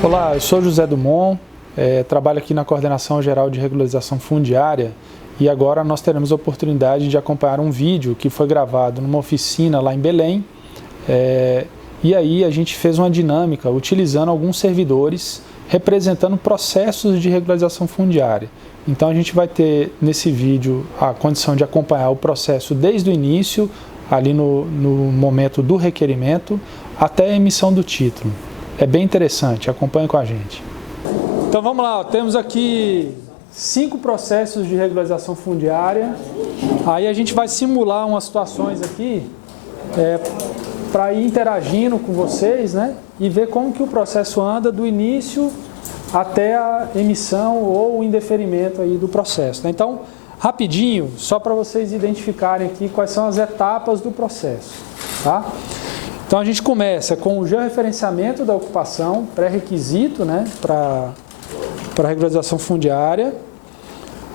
Olá, eu sou José Dumont, trabalho aqui na Coordenação Geral de Regularização Fundiária e agora nós teremos a oportunidade de acompanhar um vídeo que foi gravado numa oficina lá em Belém e aí a gente fez uma dinâmica utilizando alguns servidores representando processos de regularização fundiária. Então a gente vai ter nesse vídeo a condição de acompanhar o processo desde o início, ali no momento do requerimento, até a emissão do título. É bem interessante, acompanhe com a gente. Então vamos lá, temos aqui 5 processos de regularização fundiária. Aí a gente vai simular umas situações aqui para ir interagindo com vocês, né? E ver como que o processo anda do início até a emissão ou o indeferimento aí do processo, né? Então, rapidinho, só para vocês identificarem aqui quais são as etapas do processo, tá? Então a gente começa com o georreferenciamento da ocupação, pré-requisito, né, para a regularização fundiária,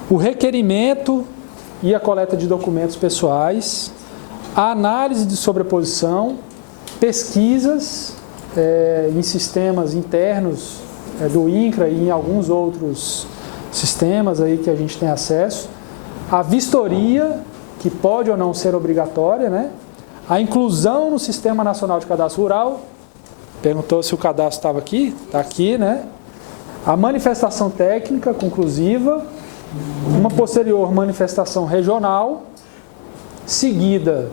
o requerimento e a coleta de documentos pessoais, a análise de sobreposição, pesquisas em sistemas internos do INCRA e em alguns outros sistemas aí que a gente tem acesso, a vistoria, que pode ou não ser obrigatória, né? A inclusão no Sistema Nacional de Cadastro Rural, perguntou se o cadastro estava aqui, está aqui, né? A manifestação técnica conclusiva, uma posterior manifestação regional, seguida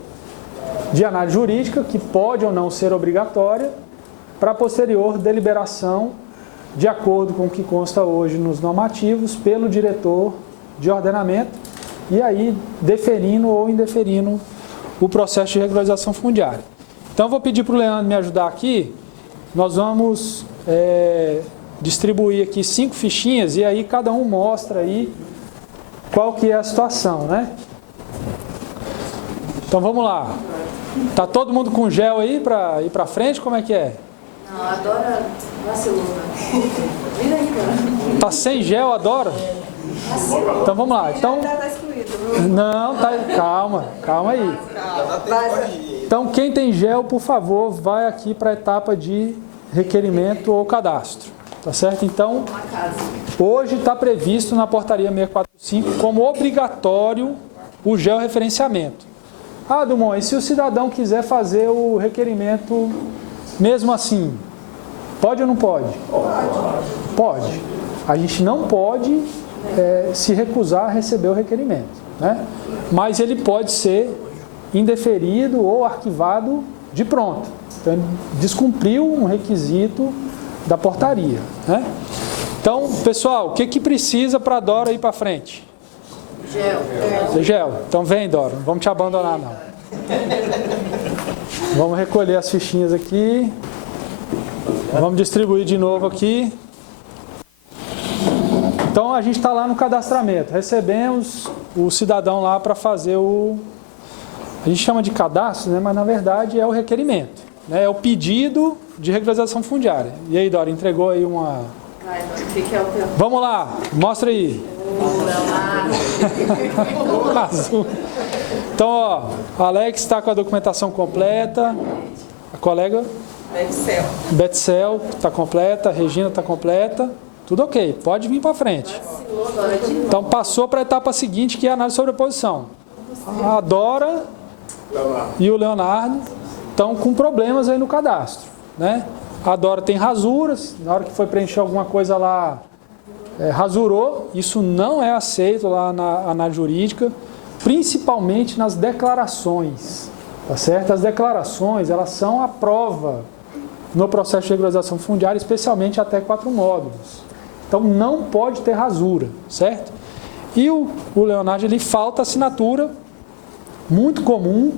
de análise jurídica, que pode ou não ser obrigatória, para posterior deliberação, de acordo com o que consta hoje nos normativos, pelo diretor de ordenamento, e aí deferindo ou indeferindo o processo de regularização fundiária. Então, eu vou pedir para o Leandro me ajudar aqui. Nós vamos distribuir aqui 5 fichinhas e aí cada um mostra aí qual que é a situação, né? Então, vamos lá. Tá todo mundo com gel aí para ir para frente? Como é que é? Não, a Dora vacilou. Vira aí, Dora. Tá sem gel, a Dora? Então, vamos lá. Então, não, tá, calma aí. Então, quem tem gel, por favor, vai aqui para a etapa de requerimento ou cadastro. Tá certo? Então, hoje está previsto na portaria 645 como obrigatório o georreferenciamento. Ah, Dumont, e se o cidadão quiser fazer o requerimento mesmo assim, pode ou não pode? Pode. A gente não pode se recusar a receber o requerimento, né? Mas ele pode ser indeferido ou arquivado de pronto. Então, ele descumpriu um requisito da portaria, né? Então, pessoal, o que precisa para a Dora ir para frente? Gel. Então vem, Dora, não vamos te abandonar não. Vamos recolher as fichinhas aqui. Vamos distribuir de novo aqui. Então a gente está lá no cadastramento. Recebemos o cidadão lá para fazer a gente chama de cadastro, né? Mas na verdade é o requerimento, né? É o pedido de regularização fundiária. E aí, Dora, entregou aí uma... Vamos lá, mostra aí. Azul. Então, ó, Alex está com a documentação completa. A colega? Betcel está completa. Regina está completa. Tudo ok, pode vir para frente. Então, passou para a etapa seguinte, que é a análise de sobreposição. A Dora e o Leonardo estão com problemas aí no cadastro, né? A Dora tem rasuras, na hora que foi preencher alguma coisa lá, rasurou. Isso não é aceito lá na análise jurídica, principalmente nas declarações, tá certo? As declarações, elas são a prova no processo de regularização fundiária, especialmente até 4 módulos. Então, não pode ter rasura, certo? E o Leonardo, ele falta assinatura, muito comum.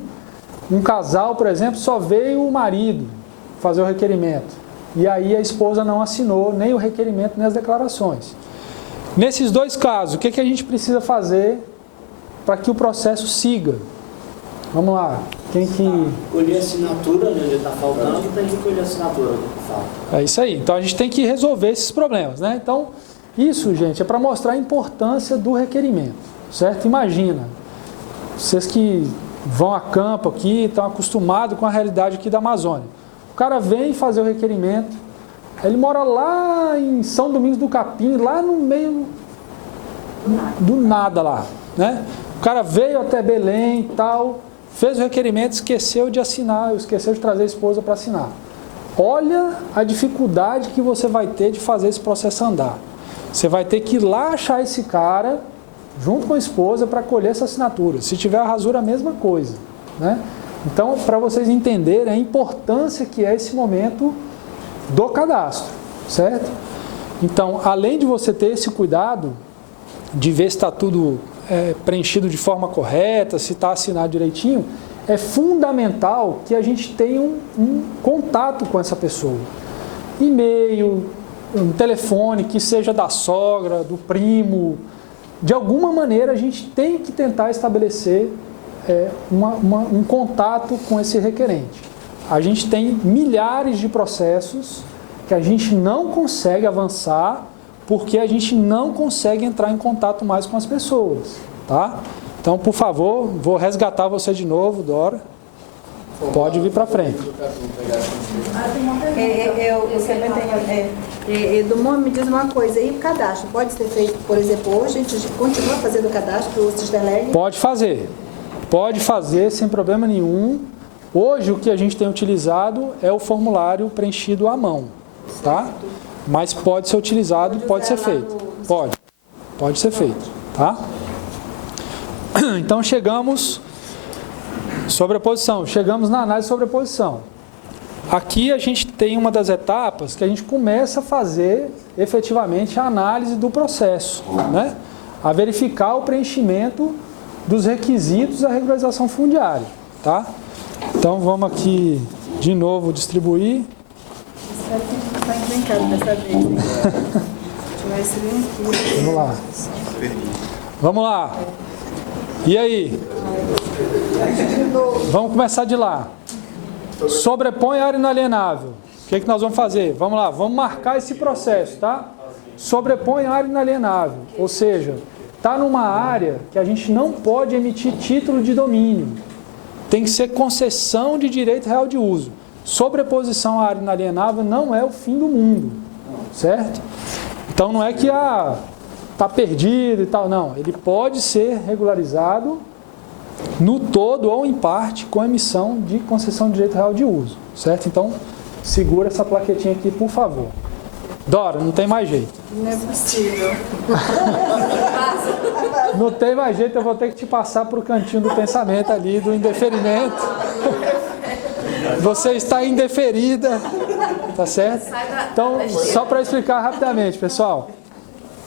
Um casal, por exemplo, só veio o marido fazer o requerimento. E aí a esposa não assinou nem o requerimento, nem as declarações. Nesses 2 casos, o que a gente precisa fazer para que o processo siga? Vamos lá. Quem que... Colher a assinatura, né, onde está faltando, tem que colher a assinatura onde falta. É isso aí. Então a gente tem que resolver esses problemas, né? Então, isso, gente, é para mostrar a importância do requerimento, certo? Imagina, vocês que vão a campo aqui, estão acostumados com a realidade aqui da Amazônia. O cara vem fazer o requerimento, Ele mora lá em São Domingos do Capim, lá no meio do nada lá, né? O cara veio até Belém e tal, fez o requerimento, esqueceu de assinar, esqueceu de trazer a esposa para assinar. Olha a dificuldade que você vai ter de fazer esse processo andar. Você vai ter que ir lá achar esse cara, junto com a esposa, para colher essa assinatura. Se tiver a rasura, a mesma coisa, né? Então, para vocês entenderem a importância que é esse momento do cadastro, certo? Então, além de você ter esse cuidado de ver se está tudo preenchido de forma correta, se está assinado direitinho, é fundamental que a gente tenha um contato com essa pessoa. E-mail, um telefone, que seja da sogra, do primo. De alguma maneira, a gente tem que tentar estabelecer um contato com esse requerente. A gente tem milhares de processos que a gente não consegue avançar porque a gente não consegue entrar em contato mais com as pessoas, tá? Então, por favor, vou resgatar você de novo, Dora. Pode vir para frente. Edumon, me diz uma coisa, e o cadastro pode ser feito, por exemplo, hoje a gente continua fazendo o cadastro, o Cisterleg? Pode fazer sem problema nenhum. Hoje o que a gente tem utilizado é o formulário preenchido à mão, tá? Mas pode ser utilizado, pode ser feito. Pode ser feito, tá? Então chegamos na análise de sobreposição. Aqui a gente tem uma das etapas que a gente começa a fazer efetivamente a análise do processo, né? A verificar o preenchimento dos requisitos da regularização fundiária, tá? Então vamos aqui de novo distribuir. Espero que a gente não está encrencado dessa vez, hein? Vai ser bem aqui. Vamos lá. Vamos lá. E aí? Vamos começar de lá. Sobrepõe área inalienável. O que nós vamos fazer? Vamos lá, vamos marcar esse processo, tá? Sobrepõe área inalienável. Ou seja, está numa área que a gente não pode emitir título de domínio. Tem que ser concessão de direito real de uso. Sobreposição à área inalienável não é o fim do mundo, certo? Então não é que está perdido e tal, não. Ele pode ser regularizado no todo ou em parte com emissão de concessão de direito real de uso, certo? Então segura essa plaquetinha aqui, por favor. Dora, não tem mais jeito. Não é possível. Não tem mais jeito, eu vou ter que te passar para o cantinho do pensamento ali, do indeferimento. Você está indeferida, tá certo? Então, só para explicar rapidamente, pessoal.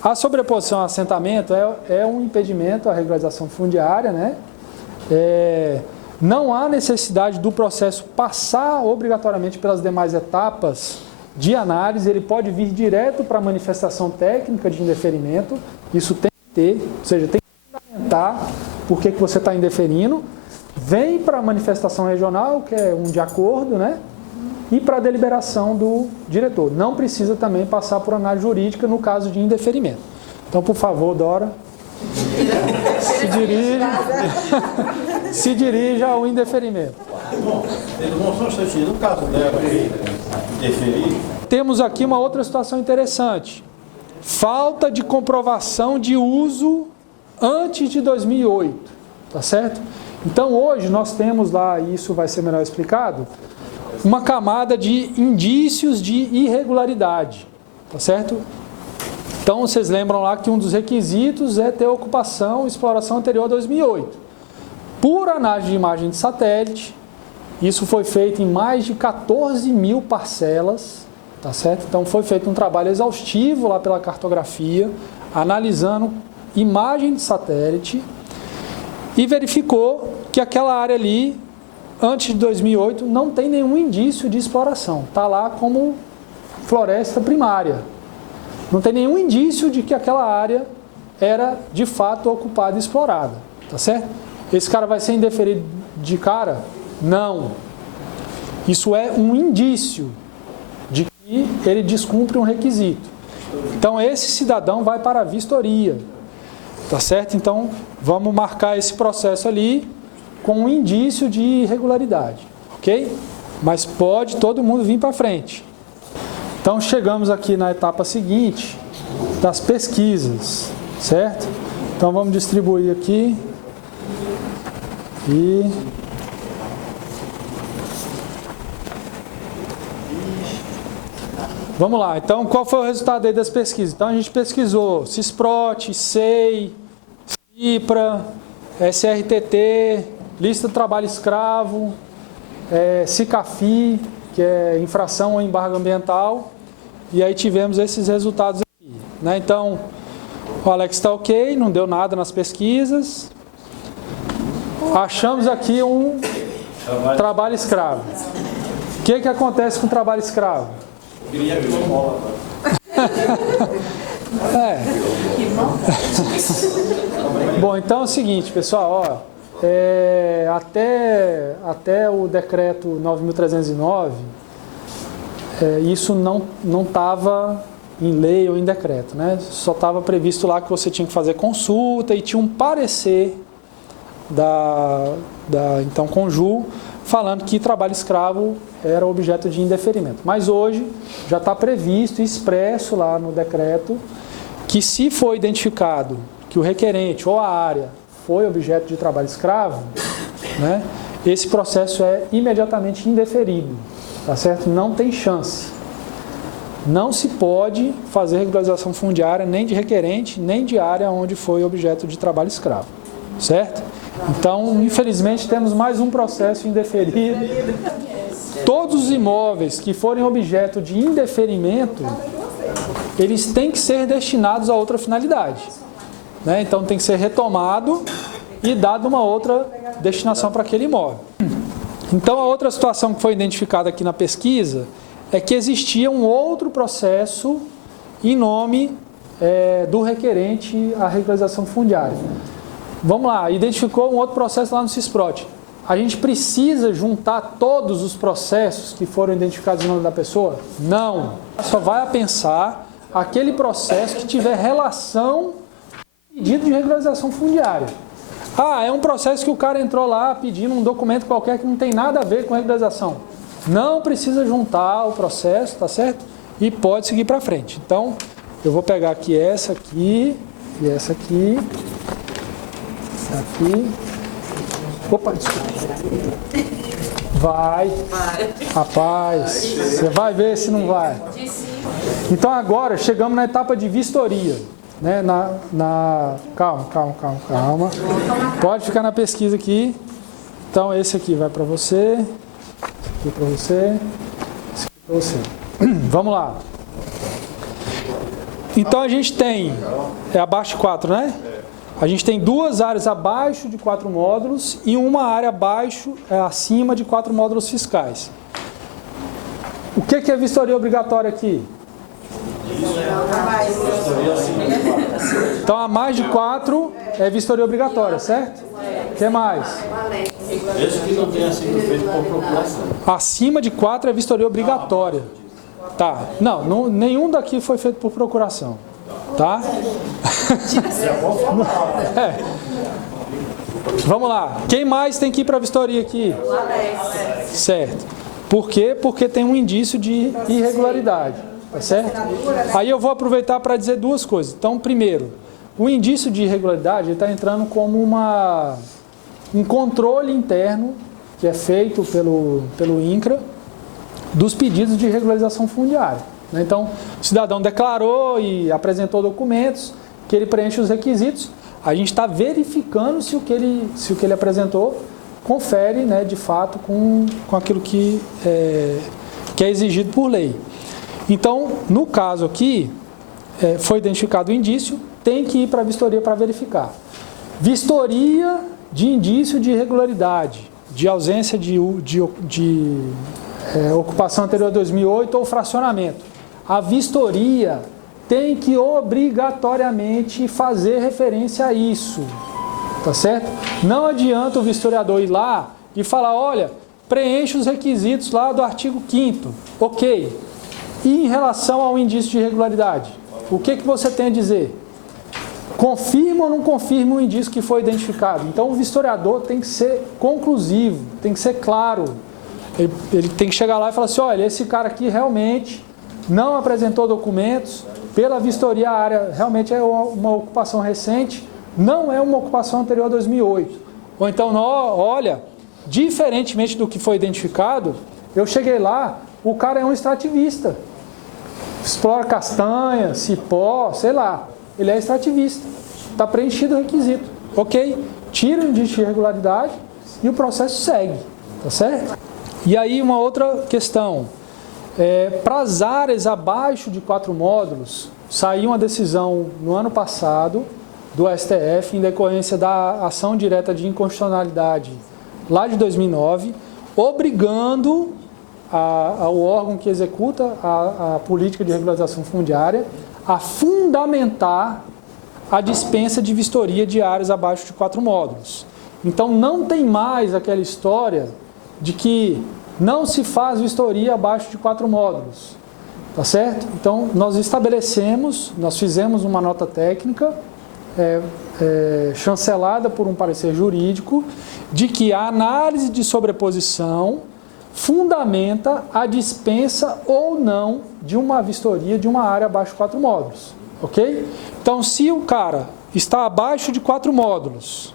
A sobreposição ao assentamento é um impedimento à regularização fundiária, né? Não há necessidade do processo passar obrigatoriamente pelas demais etapas de análise, ele pode vir direto para a manifestação técnica de indeferimento, isso tem que ter, ou seja, tem que fundamentar por que você está indeferindo, vem para a manifestação regional, que é um de acordo, né? E para a deliberação do diretor. Não precisa também passar por análise jurídica no caso de indeferimento. Então, por favor, Dora, se dirija ao indeferimento. No caso dela, indeferir. Temos aqui uma outra situação interessante. Falta de comprovação de uso antes de 2008, tá certo? Então, hoje nós temos lá, e isso vai ser melhor explicado, uma camada de indícios de irregularidade, tá certo? Então, vocês lembram lá que um dos requisitos é ter ocupação e exploração anterior a 2008. Por análise de imagem de satélite, isso foi feito em mais de 14 mil parcelas, tá certo? Então, foi feito um trabalho exaustivo lá pela cartografia, analisando imagem de satélite e verificou que aquela área ali, antes de 2008, não tem nenhum indício de exploração. Está lá como floresta primária. Não tem nenhum indício de que aquela área era, de fato, ocupada e explorada. Tá certo? Esse cara vai ser indeferido de cara? Não. Isso é um indício de que ele descumpre um requisito. Então, esse cidadão vai para a vistoria. Tá certo? Então, vamos marcar esse processo ali com um indício de irregularidade. Ok? Mas pode todo mundo vir para frente. Então chegamos aqui na etapa seguinte das pesquisas, certo? Então vamos distribuir aqui e vamos lá. Então qual foi o resultado aí das pesquisas? Então a gente pesquisou CISPROT, SEI, CIPRA, SRTT, lista de trabalho escravo, SICAFI, que é infração ou embargo ambiental, e aí tivemos esses resultados aqui, né? Então, o Alex está ok, não deu nada nas pesquisas. Achamos aqui um trabalho escravo. O que acontece com o trabalho escravo? Bom, então é o seguinte, pessoal, ó. Até o decreto 9.309, isso não estava em lei ou em decreto, né? Só estava previsto lá que você tinha que fazer consulta e tinha um parecer da então Conjur falando que trabalho escravo era objeto de indeferimento. Mas hoje já está previsto e expresso lá no decreto que se for identificado que o requerente ou a área foi objeto de trabalho escravo, né, esse processo é imediatamente indeferido, tá certo? Não tem chance. Não se pode fazer regularização fundiária nem de requerente, nem de área onde foi objeto de trabalho escravo, certo? Então, infelizmente, temos mais um processo indeferido. Todos os imóveis que forem objeto de indeferimento, eles têm que ser destinados a outra finalidade, né? Então tem que ser retomado e dado uma outra destinação para aquele imóvel. Então a outra situação que foi identificada aqui na pesquisa é que existia um outro processo em nome do requerente à regularização fundiária. Vamos lá, identificou um outro processo lá no CISPROT. A gente precisa juntar todos os processos que foram identificados em nome da pessoa? Não. Só vai pensar aquele processo que tiver relação pedido de regularização fundiária. É um processo que o cara entrou lá pedindo um documento qualquer que não tem nada a ver com regularização. Não precisa juntar o processo, tá certo? E pode seguir para frente. Então, eu vou pegar aqui essa aqui e essa aqui. Essa aqui. Opa, desculpa. Vai. Rapaz, você vai ver se não vai. Então agora chegamos na etapa de vistoria. Né, Calma. Pode ficar na pesquisa aqui. Então esse aqui vai para você, esse aqui para você, esse aqui para você. Vamos lá. Então a gente tem abaixo de 4, né? A gente tem duas áreas abaixo de 4 módulos e uma área acima de 4 módulos fiscais. O que é vistoria obrigatória aqui? Então, a mais de 4 é vistoria obrigatória, certo? O que mais? Esse que não tenha sido feito por procuração. Acima de 4 é vistoria obrigatória. Tá. Não, nenhum daqui foi feito por procuração. Tá? Vamos lá. Quem mais tem que ir para a vistoria aqui? Certo. Por quê? Porque tem um indício de irregularidade. Tá certo? Aí eu vou aproveitar para dizer duas coisas. Então, primeiro, o indício de irregularidade está entrando como um controle interno que é feito pelo INCRA dos pedidos de regularização fundiária. Então, o cidadão declarou e apresentou documentos que ele preenche os requisitos. A gente está verificando se o que ele apresentou confere, né, de fato com aquilo que é exigido por lei. Então, no caso aqui, foi identificado o indício, tem que ir para a vistoria para verificar. Vistoria de indício de irregularidade, de ausência de ocupação anterior a 2008 ou fracionamento. A vistoria tem que obrigatoriamente fazer referência a isso, tá certo? Não adianta o vistoriador ir lá e falar, olha, preenche os requisitos lá do artigo 5º, ok. E em relação ao indício de irregularidade, o que você tem a dizer? Confirma ou não confirma o indício que foi identificado? Então o vistoriador tem que ser conclusivo, tem que ser claro. Ele tem que chegar lá e falar assim, olha, esse cara aqui realmente não apresentou documentos, pela vistoria a área realmente é uma ocupação recente, não é uma ocupação anterior a 2008. Ou então, olha, diferentemente do que foi identificado, eu cheguei lá, o cara é um extrativista. Explora castanha, cipó, sei lá. Ele é extrativista. Está preenchido o requisito. Ok? Tira o indício de irregularidade e o processo segue. Tá certo? E aí uma outra questão. Para as áreas abaixo de 4 módulos, saiu uma decisão no ano passado do STF em decorrência da ação direta de inconstitucionalidade lá de 2009, obrigando ao órgão que executa a política de regularização fundiária a fundamentar a dispensa de vistoria de áreas abaixo de 4 módulos. Então não tem mais aquela história de que não se faz vistoria abaixo de 4 módulos, tá certo? Então nós fizemos uma nota técnica chancelada por um parecer jurídico de que a análise de sobreposição fundamenta a dispensa ou não de uma vistoria de uma área abaixo de 4 módulos, ok? Então, se o cara está abaixo de 4 módulos,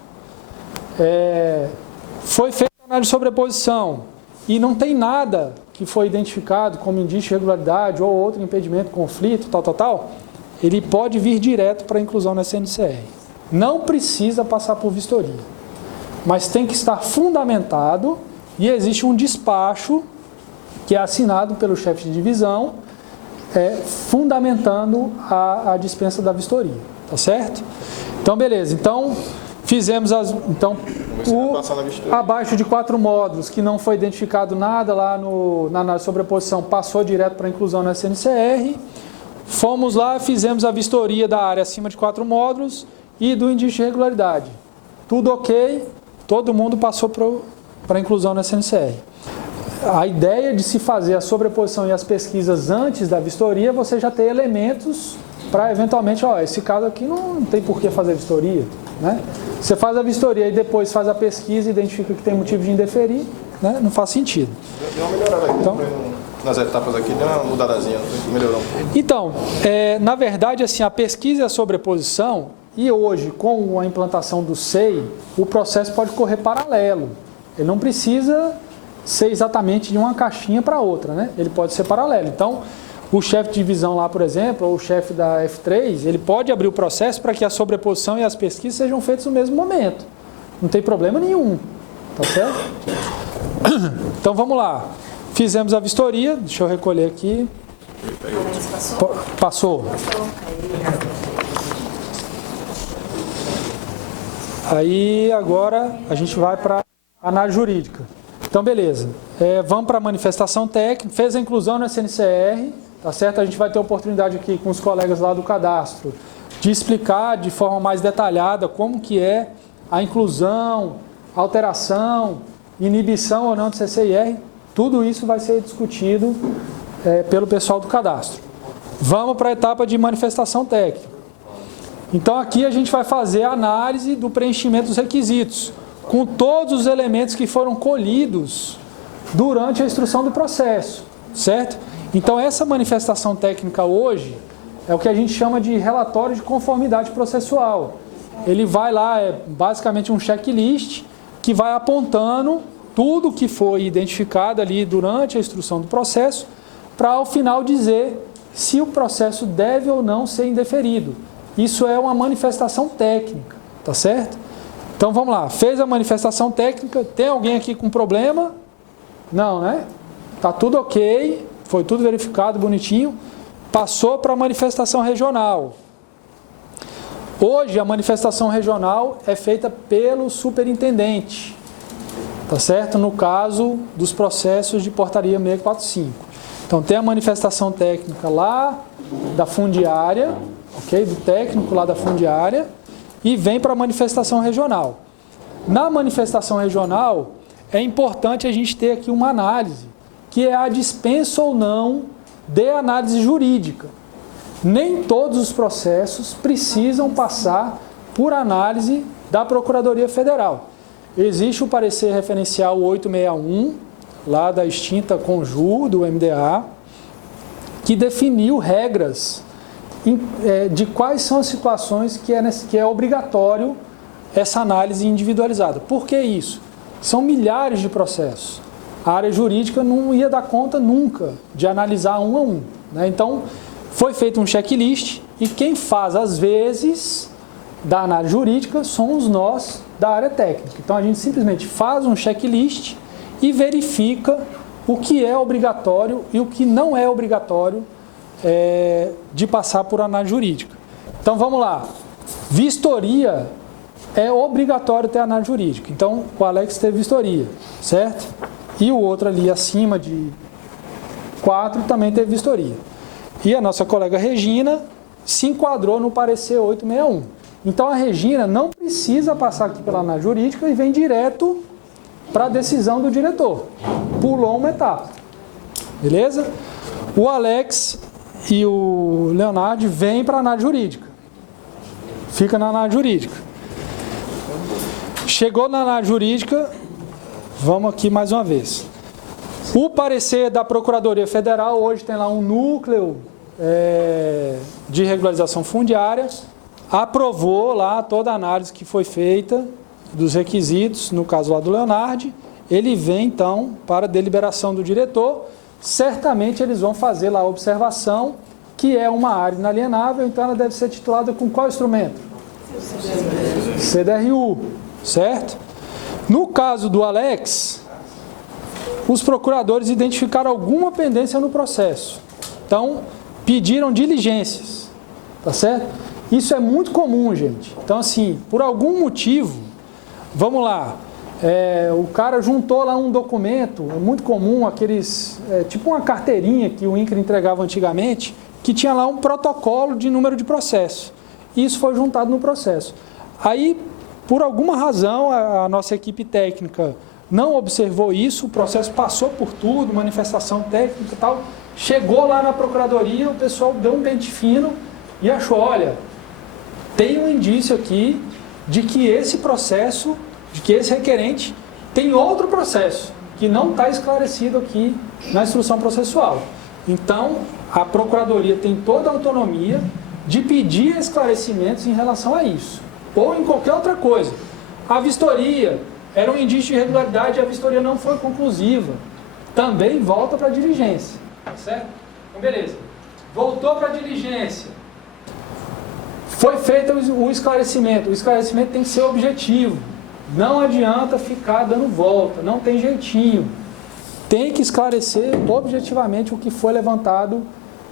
foi feita a análise de sobreposição e não tem nada que foi identificado como indício de irregularidade ou outro impedimento, conflito, tal, ele pode vir direto para a inclusão na SNCR. Não precisa passar por vistoria, mas tem que estar fundamentado e existe um despacho que é assinado pelo chefe de divisão fundamentando a dispensa da vistoria, tá certo? Então, beleza. Então, fizemos abaixo de 4 módulos, que não foi identificado nada lá na análise de sobreposição, passou direto para a inclusão na SNCR. Fomos lá, fizemos a vistoria da área acima de 4 módulos e do indício de irregularidade. Tudo ok, todo mundo passou para a inclusão na SNCR. A ideia de se fazer a sobreposição e as pesquisas antes da vistoria, você já tem elementos para eventualmente, esse caso aqui não tem por que fazer vistoria, né? Você faz a vistoria e depois faz a pesquisa e identifica que tem motivo de indeferir, né? Não faz sentido. Deu uma melhorada aqui, então, nas etapas aqui, deu uma mudadazinha, melhorou um pouco. Então, na verdade, assim, a pesquisa e a sobreposição, e hoje, com a implantação do SEI, o processo pode correr paralelo. Ele não precisa ser exatamente de uma caixinha para outra, né? Ele pode ser paralelo. Então, o chefe de divisão lá, por exemplo, ou o chefe da F3, ele pode abrir o processo para que a sobreposição e as pesquisas sejam feitas no mesmo momento. Não tem problema nenhum, tá certo? Então, vamos lá. Fizemos a vistoria, deixa eu recolher aqui. Passou. Aí, agora, a gente vai para a análise jurídica. Então, beleza. Vamos para a manifestação técnica, fez a inclusão no SNCR, tá certo? A gente vai ter oportunidade aqui com os colegas lá do cadastro de explicar de forma mais detalhada como que é a inclusão, alteração, inibição ou não de CCIR. Tudo isso vai ser discutido pelo pessoal do cadastro. Vamos para a etapa de manifestação técnica. Então, aqui a gente vai fazer a análise do preenchimento dos requisitos, com todos os elementos que foram colhidos durante a instrução do processo, certo? Então, essa manifestação técnica hoje é o que a gente chama de relatório de conformidade processual. Ele vai lá, basicamente um checklist que vai apontando tudo que foi identificado ali durante a instrução do processo para, ao final, dizer se o processo deve ou não ser indeferido. Isso é uma manifestação técnica, tá certo? Então, vamos lá. Fez a manifestação técnica. Tem alguém aqui com problema? Não, né? Tá tudo ok. Foi tudo verificado, bonitinho. Passou para a manifestação regional. Hoje, a manifestação regional é feita pelo superintendente, tá certo? No caso dos processos de portaria 645. Então, tem a manifestação técnica lá da fundiária, ok? Do técnico lá da fundiária. E vem para a manifestação regional. Na manifestação regional, é importante a gente ter aqui uma análise, que é a dispensa ou não de análise jurídica. Nem todos os processos precisam passar por análise da Procuradoria Federal. Existe o parecer referencial 861, lá da extinta Conjur, do MDA, que definiu regras de quais são as situações que é obrigatório essa análise individualizada. Por que isso? São milhares de processos. A área jurídica não ia dar conta nunca de analisar um a um, né? Então, foi feito um checklist e quem faz, às vezes, da análise jurídica somos nós da área técnica. Então, a gente simplesmente faz um checklist e verifica o que é obrigatório e o que não é obrigatório de passar por análise jurídica. Então, vamos lá. Vistoria é obrigatório ter análise jurídica. Então, o Alex teve vistoria, certo? E o outro ali acima de 4 também teve vistoria. E a nossa colega Regina se enquadrou no parecer 861. Então, a Regina não precisa passar aqui pela análise jurídica e vem direto para a decisão do diretor. Pulou uma etapa. Beleza? O Alex e o Leonardo vêm para a análise jurídica. Fica na análise jurídica. Chegou na análise jurídica, vamos aqui mais uma vez. O parecer da Procuradoria Federal, hoje tem lá um núcleo de regularização fundiária, aprovou lá toda a análise que foi feita dos requisitos, no caso lá do Leonardo. Ele vem então para a deliberação do diretor. Certamente eles vão fazer lá a observação, que é uma área inalienável, então ela deve ser titulada com qual instrumento? CDRU, certo? No caso do Alex, os procuradores identificaram alguma pendência no processo. Então, pediram diligências, tá certo? Isso é muito comum, gente. Então, assim, por algum motivo, vamos lá, o cara juntou lá um documento, é muito comum, aqueles, tipo uma carteirinha que o INCRA entregava antigamente, que tinha lá um protocolo de número de processo. Isso foi juntado no processo. Aí, por alguma razão, a nossa equipe técnica não observou isso, o processo passou por tudo, manifestação técnica e tal, chegou lá na Procuradoria, o pessoal deu um pente fino e achou, olha, tem um indício aqui de que esse processo, de que esse requerente tem outro processo que não está esclarecido aqui na instrução processual. Então, a Procuradoria tem toda a autonomia de pedir esclarecimentos em relação a isso, ou em qualquer outra coisa. A vistoria era um indício de irregularidade e a vistoria não foi conclusiva. Também volta para a diligência, tá certo? Então, beleza. Voltou para a diligência. Foi feito o esclarecimento. O esclarecimento tem que ser objetivo. Não adianta ficar dando volta, não tem jeitinho. Tem que esclarecer objetivamente o que foi levantado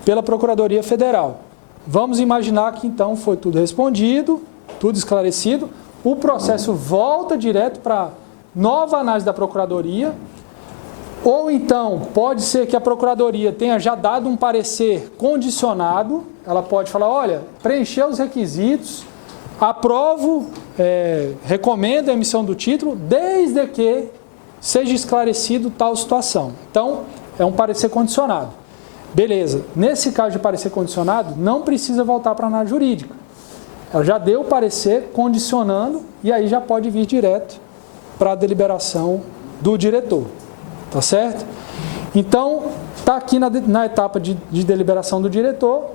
pela Procuradoria Federal. Vamos imaginar que então foi tudo respondido, tudo esclarecido, o processo volta direto para nova análise da Procuradoria, ou então pode ser que a Procuradoria tenha já dado um parecer condicionado, ela pode falar, olha, preencheu os requisitos, aprovo, recomendo a emissão do título, desde que seja esclarecido tal situação. Então, é um parecer condicionado. Beleza, nesse caso de parecer condicionado, não precisa voltar para a análise jurídica. Ela já deu o parecer condicionando e aí já pode vir direto para a deliberação do diretor. Tá certo? Então, está aqui na etapa de deliberação do diretor,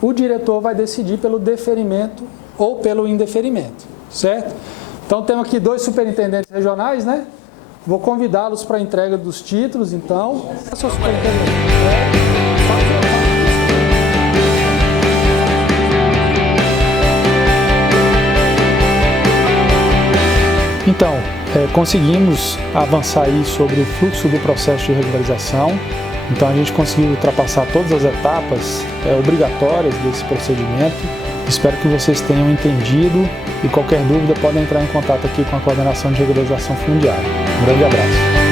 o diretor vai decidir pelo deferimento ou pelo indeferimento, certo? Então, temos aqui 2 superintendentes regionais, né? Vou convidá-los para a entrega dos títulos, então. Então, conseguimos avançar aí sobre o fluxo do processo de regularização. Então, a gente conseguiu ultrapassar todas as etapas obrigatórias desse procedimento. Espero que vocês tenham entendido e qualquer dúvida podem entrar em contato aqui com a Coordenação de Regularização Fundiária. Um grande abraço.